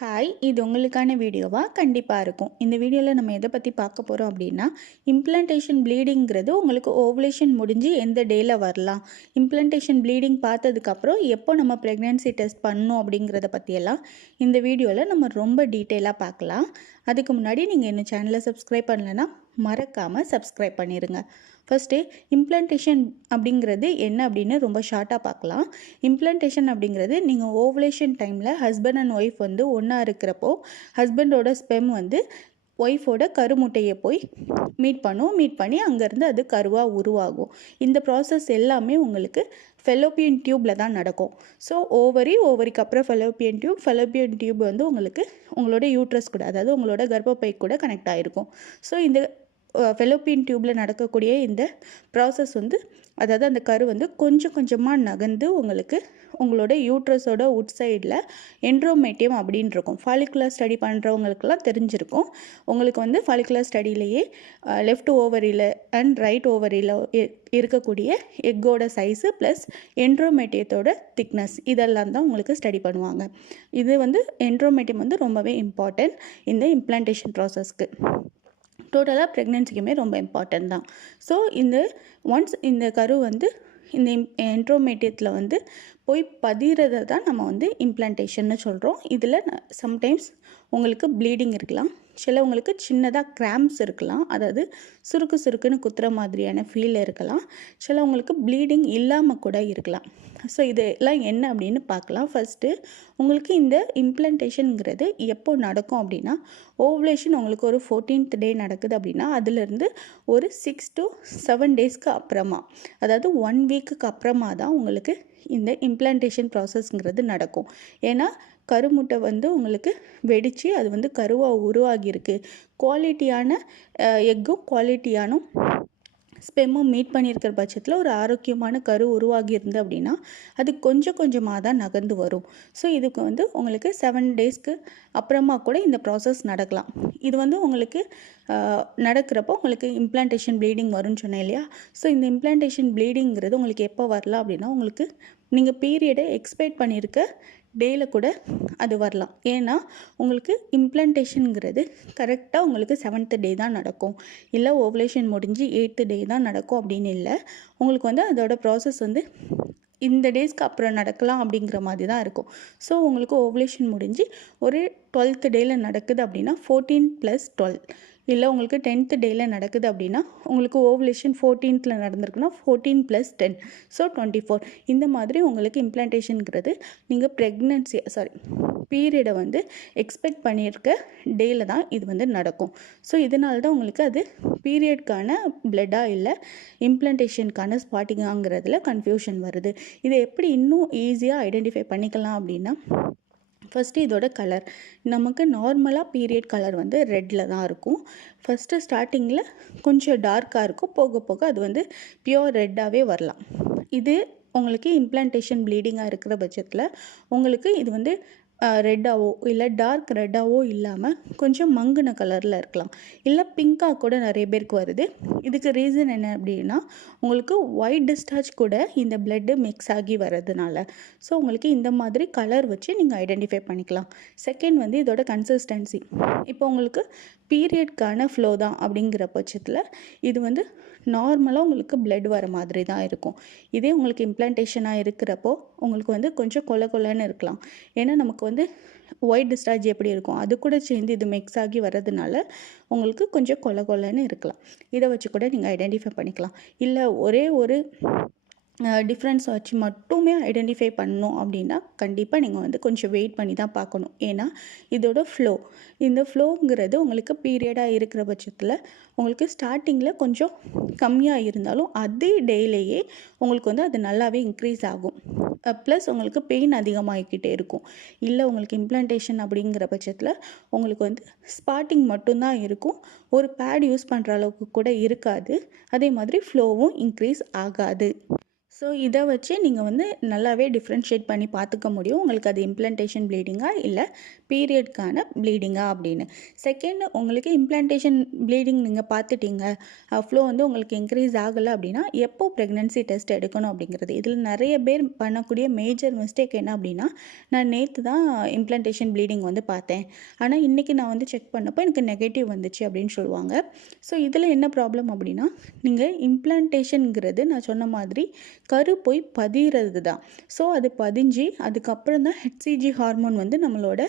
Hi, இது உங்களுக்கான வீடியோவா கண்டிப்பாக இருக்கும். இந்த வீடியோவில் நம்ம எதை பற்றி பார்க்க போகிறோம் அப்படின்னா, இம்ப்ளான்டேஷன் ப்ளீடிங்கிறது உங்களுக்கு ஓவலேஷன் முடிஞ்சு எந்த டேயில் வரலாம், இம்ப்ளான்டேஷன் ப்ளீடிங் பார்த்ததுக்கப்புறம் எப்போ நம்ம ப்ரெக்னென்சி டெஸ்ட் பண்ணணும் அப்படிங்கிறத பற்றியெல்லாம் இந்த வீடியோவில் நம்ம ரொம்ப டீட்டெயிலாக பார்க்கலாம். அதுக்கு முன்னாடி நீங்கள் இன்னும் சேனலை சப்ஸ்கிரைப் பண்ணலைன்னா மறக்காமல் சப்ஸ்கிரைப் பண்ணிடுங்க. ஃபஸ்ட்டு இம்ப்ளான்டேஷன் அப்படிங்கிறது என்ன அப்படின்னு ரொம்ப ஷார்ட்டாக பார்க்கலாம். இம்ப்ளான்டேஷன் அப்படிங்கிறது நீங்கள் ஓவலேஷன் டைமில் ஹஸ்பண்ட் அண்ட் ஒய்ஃப் வந்து ஒன்றா இருக்கிறப்போ ஹஸ்பண்டோட ஸ்பெம் வந்து ஒய்ஃபோட கருமுட்டையை போய் மீட் பண்ணி அங்கேருந்து அது கருவாக உருவாகும். இந்த ப்ராசஸ் எல்லாமே உங்களுக்கு ஃபெலோப்பியன் டியூப்பில் தான் நடக்கும். ஸோ ஓவரிக்கு அப்புறம் ஃபெலோப்பியன் டியூப் வந்து உங்களுக்கு உங்களோட யூட்ரஸ் கூட, அதாவது உங்களோட கர்ப்பப்பை கூட கனெக்ட் ஆகிருக்கும். ஸோ இந்த ஃபெலோப்பியன் டியூப்பில் நடக்கக்கூடிய இந்த ப்ராசஸ் வந்து, அதாவது அந்த கரு வந்து கொஞ்சம் கொஞ்சமாக நகர்ந்து உங்களுக்கு உங்களோட யூட்ரஸோட உட் சைடில் என்ட்ரோமேட்டியம் அப்படின்னு இருக்கும். ஃபாலிகுலர் ஸ்டடி பண்ணுறவங்களுக்கெல்லாம் தெரிஞ்சிருக்கும். உங்களுக்கு வந்து ஃபாலிகுலர் ஸ்டடியிலேயே லெஃப்ட் ஓவரியில் அண்ட் ரைட் ஓவரியில் இருக்கக்கூடிய எக்கோட சைஸு ப்ளஸ் என்ட்ரோமேட்டியத்தோட திக்னஸ் இதெல்லாம் தான் உங்களுக்கு ஸ்டடி பண்ணுவாங்க. இது வந்து என்ட்ரோமேட்டியம் வந்து ரொம்பவே இம்பார்ட்டன்ட் இந்த இம்ப்ளான்டேஷன் ப்ராசஸ்க்கு. டோட்டலாக ப்ரெக்னென்சிக்குமே ரொம்ப இம்பார்ட்டன்ட் தான். ஸோ ஒன்ஸ் இந்த கரு வந்து இந்த என்ட்ரோமேட்டியத்தில் வந்து போய் பதிகிறத தான் நம்ம வந்து இம்ப்ளான்டேஷன்னு சொல்கிறோம். இதில் சம்டைம்ஸ் உங்களுக்கு ப்ளீடிங் இருக்கலாம், சிலவங்களுக்கு சின்னதாக கிராம்ப்ஸ் இருக்கலாம், அதாவது சுருக்குன்னு குத்துற மாதிரியான ஃபீல் இருக்கலாம், சிலவங்களுக்கு ப்ளீடிங் இல்லாமல் கூட இருக்கலாம். ஸோ இதெல்லாம் என்ன அப்படின்னு பார்க்கலாம். ஃபஸ்ட்டு உங்களுக்கு இந்த இம்ப்ளான்டேஷனுங்கிறது எப்போ நடக்கும் அப்படின்னா, ஓவலேஷன் உங்களுக்கு ஒரு 14th டே நடக்குது அப்படின்னா அதிலிருந்து ஒரு 6 to 7 டேஸ்க்கு அப்புறமா, அதாவது 1 வீக்குக்கு அப்புறமா தான் உங்களுக்கு இந்த இம்ப்ளான்டேஷன் ப்ராசஸ்ங்கிறது நடக்கும். ஏன்னா கருமுட்டை வந்து உங்களுக்கு வெடித்து அது வந்து கருவாக உருவாகியிருக்கு, குவாலிட்டியான எக்கும் குவாலிட்டியான ஸ்பெம்மும் மீட் பண்ணியிருக்கிற பட்சத்தில் ஒரு ஆரோக்கியமான கரு உருவாகியிருந்து அப்படின்னா அது கொஞ்சம் கொஞ்சமாக தான் நகர்ந்து வரும். ஸோ இதுக்கு வந்து உங்களுக்கு 7 டேஸ்க்கு அப்புறமா கூட இந்த ப்ராசஸ் நடக்கலாம். இது வந்து உங்களுக்கு நடக்கிறப்போ உங்களுக்கு இம்ப்ளான்டேஷன் ப்ளீடிங் வரும்னு சொன்னேன் இல்லையா? ஸோ இந்த இம்ப்ளான்டேஷன் ப்ளீடிங்கிறது உங்களுக்கு எப்போ வரலாம் அப்படின்னா, உங்களுக்கு நீங்கள் பீரியடை எக்ஸ்பெக்ட் பண்ணியிருக்க டேயில் கூட அது வரலாம். ஏன்னா உங்களுக்கு இம்ப்ளான்டேஷனுங்கிறது கரெக்டாக உங்களுக்கு 7th டே தான் நடக்கும், இல்லை ஓவலேஷன் முடிஞ்சு 8th டே தான் நடக்கும் அப்படின்னு இல்லை. உங்களுக்கு வந்து அதோட ப்ராசஸ் வந்து இந்த டேஸ்க்கு அப்புறம் நடக்கலாம் அப்படிங்கிற மாதிரி தான் இருக்கும். ஸோ உங்களுக்கு ஓவலேஷன் முடிஞ்சு ஒரு 12th டேயில் நடக்குது அப்படின்னா 14+12, இல்லை உங்களுக்கு 10th டேயில் நடக்குது அப்படின்னா உங்களுக்கு ஓவலேஷன் 14th நடந்திருக்குன்னா 14+10, ஸோ 24. இந்த மாதிரி உங்களுக்கு இம்ப்ளான்டேஷனுங்கிறது நீங்கள் பீரியடை வந்து எக்ஸ்பெக்ட் பண்ணியிருக்க டேயில் தான் இது வந்து நடக்கும். ஸோ இதனால தான் உங்களுக்கு அது பீரியட்கான பிளட்டாக இல்லை இம்ப்ளான்டேஷனுக்கான ஸ்பாட்டிங்காங்கிறதுல கன்ஃபியூஷன் வருது. இதை எப்படி இன்னும் ஈஸியாக ஐடென்டிஃபை பண்ணிக்கலாம் அப்படின்னா, ஃபஸ்ட்டு இதோட கலர். நமக்கு நார்மலாக பீரியட் கலர் வந்து ரெட்டில் தான் இருக்கும். ஃபஸ்ட்டு ஸ்டார்டிங்கில் கொஞ்சம் டார்க்காக இருக்கும், போக போக அது வந்து பியோர் ரெட்டாகவே வரலாம். இது உங்களுக்கு இம்ப்ளான்டேஷன் ப்ளீடிங்காக இருக்கிற பட்சத்தில் உங்களுக்கு இது வந்து ரெட்டாவோ இல்லை டார்க் ரெட்டாவோ இல்லாமல் கொஞ்சம் மங்குன கலரில் இருக்கலாம், இல்லை பிங்காக கூட நிறைய பேருக்கு வருது. இதுக்கு ரீசன் என்ன அப்படின்னா, உங்களுக்கு ஒயிட் டிஸ்சார்ஜ் கூட இந்த பிளட்டு மிக்ஸ் ஆகி வர்றதுனால. ஸோ உங்களுக்கு இந்த மாதிரி கலர் வச்சு நீங்கள் ஐடென்டிஃபை பண்ணிக்கலாம். செகண்ட் வந்து இதோட கன்சிஸ்டன்சி. இப்போ உங்களுக்கு பீரியட்கான ஃப்ளோ தான் அப்படிங்கிற பட்சத்தில் இது வந்து நார்மலாக உங்களுக்கு பிளட் வர மாதிரி தான் இருக்கும். இதே உங்களுக்கு இம்ப்ளான்டேஷனாக இருக்கிறப்போ உங்களுக்கு வந்து கொஞ்சம் கொலன்னு இருக்கலாம். ஏன்னா நமக்கு வந்து ஒயிட் டிஸ்சார்ஜ் எப்படி இருக்கும் அது கூட சேர்ந்து இது மிக்ஸ் ஆகி வர்றதுனால உங்களுக்கு கொஞ்சம் கொலன்னு இருக்கலாம். இதை வச்சு கூட நீங்கள் ஐடென்டிஃபை பண்ணிக்கலாம். இல்லை ஒரே ஒரு டிஃப்ரென்ஸ் வச்சு மட்டுமே ஐடென்டிஃபை பண்ணணும் அப்படின்னா கண்டிப்பாக நீங்கள் வந்து கொஞ்சம் வெயிட் பண்ணி தான் பார்க்கணும். ஏன்னா இதோட இந்த ஃப்ளோங்கிறது உங்களுக்கு பீரியடாக இருக்கிற பட்சத்தில் உங்களுக்கு ஸ்டார்டிங்கில் கொஞ்சம் கம்மியாக இருந்தாலும் அதே டேலேயே உங்களுக்கு வந்து அது நல்லாவே இன்க்ரீஸ் ஆகும். ப்ளஸ் உங்களுக்கு பெயின் அதிகமாகிக்கிட்டே இருக்கும். இல்லை உங்களுக்கு இம்ப்ளான்டேஷன் அப்படிங்கிற பட்சத்தில் உங்களுக்கு வந்து ஸ்பாட்டிங் மட்டும்தான் இருக்கும், ஒரு பேட் யூஸ் பண்ணுற அளவுக்கு கூட இருக்காது, அதே மாதிரி ஃப்ளோவும் இன்க்ரீஸ் ஆகாது. ஸோ இதை வச்சு நீங்கள் வந்து நல்லாவே டிஃப்ரென்ஷியேட் பண்ணி பார்த்துக்க முடியும் உங்களுக்கு அது இம்ப்ளான்டேஷன் ப்ளீடிங்கா இல்லை பீரியட்கான ப்ளீடிங்கா அப்படின்னு. செகண்ட், உங்களுக்கு இம்ப்ளான்டேஷன் ப்ளீடிங் நீங்கள் பார்த்துட்டீங்க, ஃப்ளோ வந்து உங்களுக்கு இன்க்ரீஸ் ஆகலை அப்படின்னா எப்போ ப்ரெக்னன்சி டெஸ்ட் எடுக்கணும் அப்படிங்கிறது. இதில் நிறைய பேர் பண்ணக்கூடிய மேஜர் மிஸ்டேக் என்ன அப்படின்னா, நான் நேற்று தான் இம்ப்ளான்டேஷன் ப்ளீடிங் வந்து பார்த்தேன், ஆனால் இன்றைக்கி நான் வந்து செக் பண்ணப்போ எனக்கு நெகட்டிவ் வந்துச்சு அப்படின்னு சொல்லுவாங்க. ஸோ இதில் என்ன ப்ராப்ளம் அப்படின்னா, நீங்கள் இம்ப்ளான்டேஷனுங்கிறது நான் சொன்ன மாதிரி கரு போய் பதிகிறது தான். ஸோ அது பதிஞ்சு அதுக்கப்புறம் தான் ஹெச்சிஜி ஹார்மோன் வந்து நம்மளோட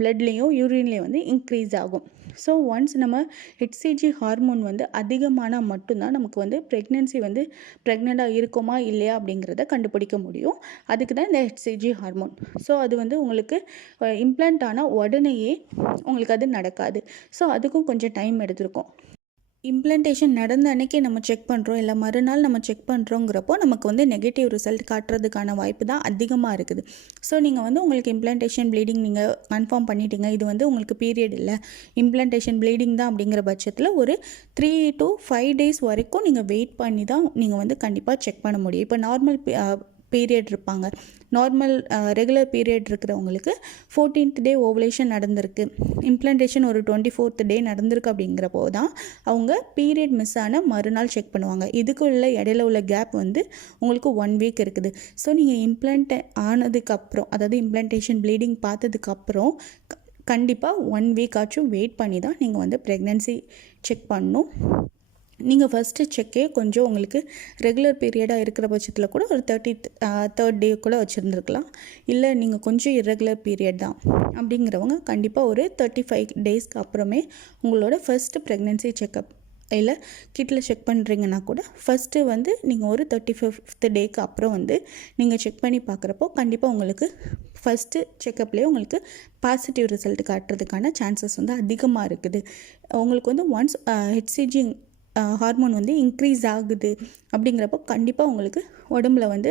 பிளட்லேயும் யூரின்லேயும் வந்து இன்க்ரீஸ் ஆகும். ஸோ ஒன்ஸ் நம்ம ஹெச்சிஜி ஹார்மோன் வந்து அதிகமானால் மட்டும்தான் நமக்கு வந்து ப்ரெக்னென்சி வந்து ப்ரெக்னெண்ட்டாக இருக்குமா இல்லையா அப்படிங்கிறத கண்டுபிடிக்க முடியும். அதுக்கு தான் இந்த ஹெச்சிஜி ஹார்மோன். ஸோ அது வந்து உங்களுக்கு இம்ப்ளான்ட் ஆனால் உடனேயே உங்களுக்கு அது நடக்காது. ஸோ அதுக்கும் கொஞ்சம் டைம் எடுத்திருக்கும். இம்ப்ளான்டேஷன் நடந்த அன்றைக்கே நம்ம செக் பண்ணுறோம் இல்லை மறுநாள் நம்ம செக் பண்ணுறோங்கிறப்போ நமக்கு வந்து நெகட்டிவ் ரிசல்ட் காட்டுறதுக்கான வாய்ப்பு தான் அதிகமாக இருக்குது. ஸோ நீங்கள் வந்து உங்களுக்கு இம்ப்ளான்டேஷன் ப்ளீடிங் நீங்கள் கன்ஃபார்ம் பண்ணிட்டீங்க, இது வந்து உங்களுக்கு பீரியட் இல்லை, இம்ப்ளான்டேஷன் ப்ளீடிங் தான் அப்படிங்கிற பட்சத்தில் ஒரு 3 to 5 days வரைக்கும் நீங்கள் வெயிட் பண்ணி தான் நீங்கள் வந்து கண்டிப்பாக செக் பண்ண முடியும். இப்போ நார்மல் பீரியட் இருப்பாங்க, நார்மல் ரெகுலர் பீரியட் இருக்கிறவங்களுக்கு 14th டே ஓவலேஷன் நடந்திருக்கு, இம்ப்ளான்டேஷன் ஒரு 24th டே நடந்திருக்கு அப்படிங்கிறப்போ தான் அவங்க பீரியட் மிஸ் ஆன மறுநாள் செக் பண்ணுவாங்க. இதுக்குள்ள இடையில உள்ள கேப் வந்து உங்களுக்கு 1 week இருக்குது. ஸோ நீங்கள் இம்ப்ளான்ட் ஆனதுக்கப்புறம், அதாவது இம்ப்ளான்டேஷன் ப்ளீடிங் பார்த்ததுக்கப்புறம் கண்டிப்பாக 1 week ஆச்சும் வெயிட் பண்ணி தான் நீங்கள் வந்து ப்ரெக்னென்சி செக் பண்ணணும். நீங்கள் ஃபஸ்ட்டு செக்கே கொஞ்சம் உங்களுக்கு ரெகுலர் பீரியடாக இருக்கிற பட்சத்தில் கூட ஒரு 33rd டே கூட வச்சுருந்துருக்கலாம். இல்லை நீங்கள் கொஞ்சம் இர்ரெகுலர் பீரியட் தான் அப்படிங்கிறவங்க கண்டிப்பாக ஒரு 35 டேஸ்க்கு அப்புறமே உங்களோட ஃபஸ்ட்டு ப்ரெக்னென்சி செக்கப் இல்லை கிட்டில் செக் பண்ணுறீங்கன்னா கூட ஃபஸ்ட்டு வந்து நீங்கள் ஒரு 35th டேக்கு அப்புறம் வந்து நீங்கள் செக் பண்ணி பார்க்குறப்போ கண்டிப்பாக உங்களுக்கு ஃபஸ்ட்டு செக்கப்லேயே உங்களுக்கு பாசிட்டிவ் ரிசல்ட் காட்டுறதுக்கான சான்சஸ் வந்து அதிகமாக இருக்குது. உங்களுக்கு வந்து ஒன்ஸ் ஹெச்சிஜி ஹார்மோன் வந்து இன்க்ரீஸ் ஆகுது அப்படிங்கிறப்போ கண்டிப்பாக உங்களுக்கு உடம்புல வந்து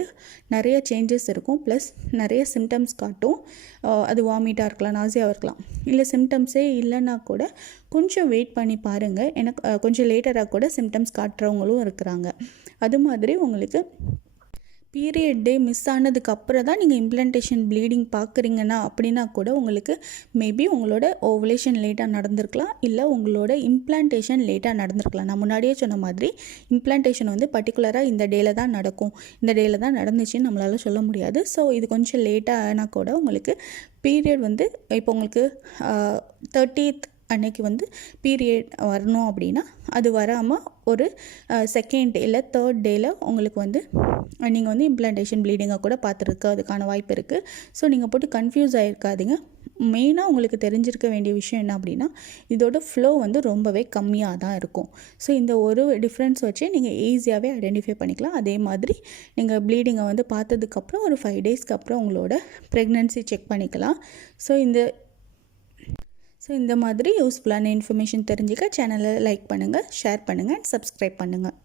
நிறைய சேஞ்சஸ் இருக்கும், ப்ளஸ் நிறைய சிம்டம்ஸ் காட்டும். அது வாமிட்டாக இருக்கலாம், நாசியாவாக இருக்கலாம். இல்லை சிம்டம்ஸே இல்லைன்னா கூட கொஞ்சம் வெயிட் பண்ணி பாருங்கள், எனக்கு கொஞ்சம் லேட்டராக கூட சிம்டம்ஸ் காட்டுறவங்களும் இருக்கிறாங்க. அது மாதிரி உங்களுக்கு பீரியட் டே மிஸ் ஆனதுக்கப்புறம் தான் நீங்கள் இம்ப்ளான்டேஷன் ப்ளீடிங் பார்க்குறீங்கன்னா அப்படின்னா கூட உங்களுக்கு மேபி உங்களோட ஓவலேஷன் லேட்டாக நடந்திருக்கலாம், இல்லை உங்களோட இம்ப்ளான்டேஷன் லேட்டாக நடந்திருக்கலாம். நான் முன்னாடியே சொன்ன மாதிரி இம்ப்ளான்டேஷன் வந்து பர்டிகுலராக இந்த டேயில் தான் நடக்கும், இந்த டேயில் தான் நடந்துச்சுன்னு நம்மளால் சொல்ல முடியாது. ஸோ இது கொஞ்சம் லேட்டாக ஆனால் கூட உங்களுக்கு பீரியட் வந்து இப்போ உங்களுக்கு 30th அன்னைக்கு வந்து பீரியட் வரணும் அப்படின்னா அது வராமல் ஒரு 2nd இல்லை 3rd டேயில் உங்களுக்கு வந்து நீங்கள் வந்து இம்ப்ளான்டேஷன் ப்ளீடிங்கை கூட பார்த்துருக்கு அதுக்கான வாய்ப்பு இருக்குது. ஸோ நீங்கள் போட்டு கன்ஃபியூஸ் ஆகிருக்காதீங்க. மெயினாக உங்களுக்கு தெரிஞ்சிருக்க வேண்டிய விஷயம் என்ன அப்படின்னா, இதோட ஃப்ளோ வந்து ரொம்பவே கம்மியாக தான் இருக்கும். ஸோ இந்த ஒரு டிஃப்ரென்ஸ் வச்சு நீங்கள் ஈஸியாகவே ஐடென்டிஃபை பண்ணிக்கலாம். அதே மாதிரி நீங்கள் ப்ளீடிங்கை வந்து பார்த்ததுக்கப்புறம் ஒரு 5 டேஸ்க்கு அப்புறம் உங்களோட ப்ரெக்னன்சி செக் பண்ணிக்கலாம். ஸோ இந்த மாதிரி யூஸ்ஃபுல்லான இன்ஃபர்மேஷன் தெரிஞ்சுக்க சேனலை லைக் பண்ணுங்கள், ஷேர் பண்ணுங்கள் அண்ட் சப்ஸ்கிரைப் பண்ணுங்கள்.